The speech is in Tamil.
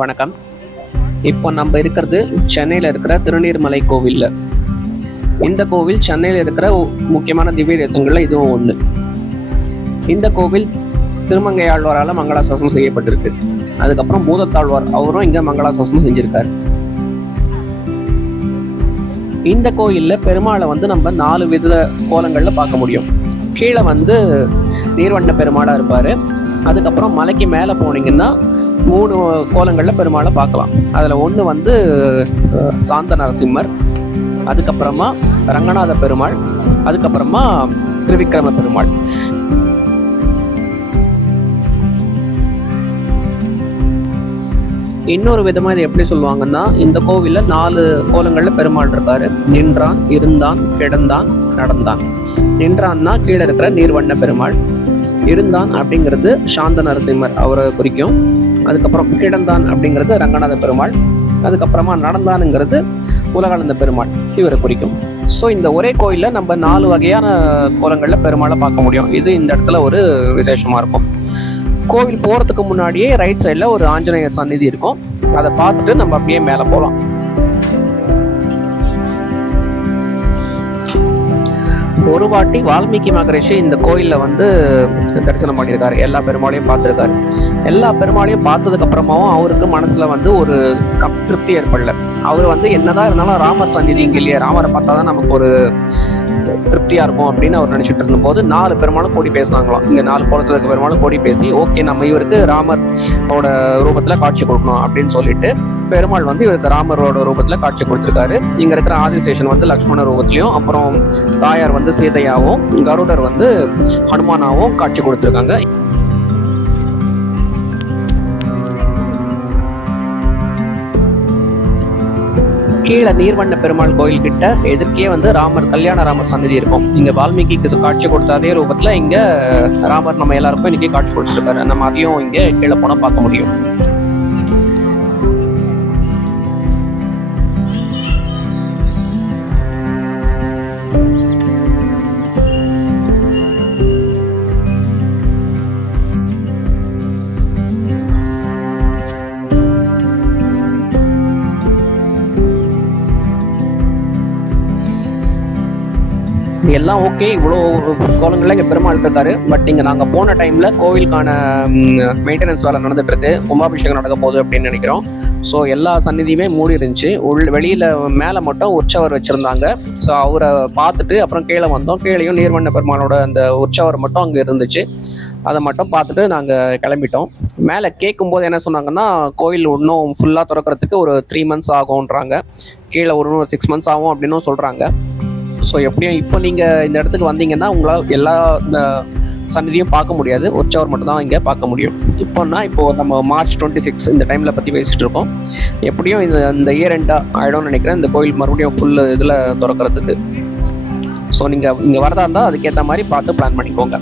வணக்கம். இப்போ நம்ம இருக்கிறது சென்னையில் இருக்கிற திருநீர்மலை கோவிலில். இந்த கோவில் சென்னையில் இருக்கிற முக்கியமான திவ்ய தேசங்களில் இதுவும் ஒன்று. இந்த கோவில் திருமங்கை ஆழ்வாரால் மங்களாசாசனம் செய்யப்பட்டிருக்கு. அதுக்கப்புறம் பூதத்தாழ்வார் அவரும் இங்கே மங்களாசாசனம் செஞ்சிருக்காரு. இந்த கோயிலில் பெருமாளை நம்ம 4 வித கோலங்களில் பார்க்க முடியும். கீழே நீர்வண்ண பெருமாளாக இருப்பார். அதுக்கப்புறம் மலைக்கு மேலே போனீங்கன்னா 3 கோலங்களில் பெருமாளை பார்க்கலாம். அதில் ஒன்று சாந்த நரசிம்மர், அதுக்கப்புறமா ரங்கநாத பெருமாள், அதுக்கப்புறமா திரிவிக்ரம பெருமாள். இன்னொரு விதமாக இது எப்படி சொல்லுவாங்கன்னா, இந்த கோவிலில் 4 கோலங்களில் பெருமாள் இருக்காரு. நின்றான், இருந்தான், கிடந்தான், நடந்தான். நின்றான்னா கீழே இருக்கிற நீர்வண்ண பெருமாள். இருந்தான் அப்படிங்கிறது சாந்த நரசிம்மர், அவரை குறிக்கும். அதுக்கப்புறம் கிடந்தான் அப்படிங்கிறது ரங்கநாத பெருமாள். அதுக்கப்புறமா நடந்தானுங்கிறது உலகளந்த பெருமாள், இவரை குறிக்கும். ஸோ இந்த ஒரே கோயிலில் நம்ம 4 வகையான கோலங்களில் பெருமாளை பார்க்க முடியும். இது இந்த இடத்துல ஒரு விசேஷமா இருக்கும். கோவில் போகிறதுக்கு முன்னாடியே ரைட் சைடில் ஒரு ஆஞ்சநேயர் சந்நிதி இருக்கும். அதை பார்த்துட்டு நம்ம அப்படியே மேலே போகலாம். ஒரு வாட்டி வால்மீகி மகரிஷி இந்த கோயிலில் தரிசனம் பண்ணியிருக்காரு. எல்லா பெருமாளையும் பார்த்துருக்காரு. எல்லா பெருமாளையும் பார்த்ததுக்கு அப்புறமாவும் அவருக்கு மனசுல ஒரு திருப்தி ஏற்படல. அவர் என்னதான் இருந்தாலும் ராமர் சந்நிதி இங்கே இல்லையா, ராமரை பார்த்தா தான் நமக்கு ஒரு திருப்தியா இருக்கும் அப்படின்னு அவர் நினைச்சிட்டு இருந்தபோது 4 பெருமாளும் கூடி பேசினாங்களாம். இங்க 4 கோலத்துல இருக்க பெருமாளும் கூடி பேசி, ஓகே நம்ம இவருக்கு ராமரோட ரூபத்துல காட்சி கொடுக்கணும் அப்படின்னு சொல்லிட்டு பெருமாள் இவருக்கு ராமரோட ரூபத்துல காட்சி கொடுத்திருக்காரு. இங்க இருக்கிற ஆதிசேஷன் லக்ஷ்மண ரூபத்திலையும், அப்புறம் தாயார் சீதையாவும், கருடர் ஹனுமானாவும் காட்சி கொடுத்திருக்காங்க. கீழே நீர்வண்ண பெருமாள் கோயில் கிட்ட எதிர்க்கே ராமர் கல்யாண ராமர் சன்னதி இருக்கும். இங்க வால்மீகிக்கு காட்சி கொடுத்த அதே ரூபத்துல இங்க ராமர் நம்ம எல்லாருக்கும் இன்னைக்கு காட்சி கொடுத்துருக்காரு. நம்ம அதையும் இங்க கீழே போனா பார்க்க முடியும். எல்லாம் ஓகே, இவ்வளோ கோலங்கள்ல இங்கே பெருமாள் இருக்காரு. பட் இங்கே நாங்கள் போன டைம்ல கோவிலுக்கான மெயின்டெனன்ஸ் வேலை நடந்துட்டு இருக்கு. கும்பாபிஷேகம் நடக்க போகுது அப்படின்னு நினைக்கிறோம். ஸோ எல்லா சந்நிதியுமே மூடி இருந்துச்சு. வெளியில மேலே மட்டும் உற்சவர் வச்சிருந்தாங்க. ஸோ அவரை பார்த்துட்டு அப்புறம் கீழே வந்தோம். கீழேயும் நீர்வண்ண பெருமாளோட அந்த உற்சவர் மட்டும் அங்கே இருந்துச்சு. அதை மட்டும் பார்த்துட்டு நாங்கள் கிளம்பிட்டோம். மேலே கேட்கும்போது என்ன சொன்னாங்கன்னா, கோயில் இன்னும் ஃபுல்லாக திறக்கிறதுக்கு ஒரு 3 months ஆகும்ன்றாங்க. கீழே ஒரு 6 months ஆகும் அப்படின்னும் சொல்கிறாங்க. ஸோ எப்படியும் இப்போ நீங்கள் இந்த இடத்துக்கு வந்தீங்கன்னா உங்களால் எல்லா சன்னதியும் பார்க்க முடியாது. உற்சவர் மட்டும் தான் இங்கே பார்க்க முடியும். இப்போ நம்ம March 26 இந்த டைமில் பற்றி பேசிகிட்டு இருக்கோம். எப்படியும் இந்த இயர் எண்டாக ஆகிடும்னு நினைக்கிறேன், இந்த கோயில் மறுபடியும் ஃபுல் இதில் திறக்கிறதுக்கு. ஸோ நீங்கள் இங்கே வரதா இருந்தால் அதுக்கேற்ற மாதிரி பார்த்து பிளான் பண்ணிக்கோங்க.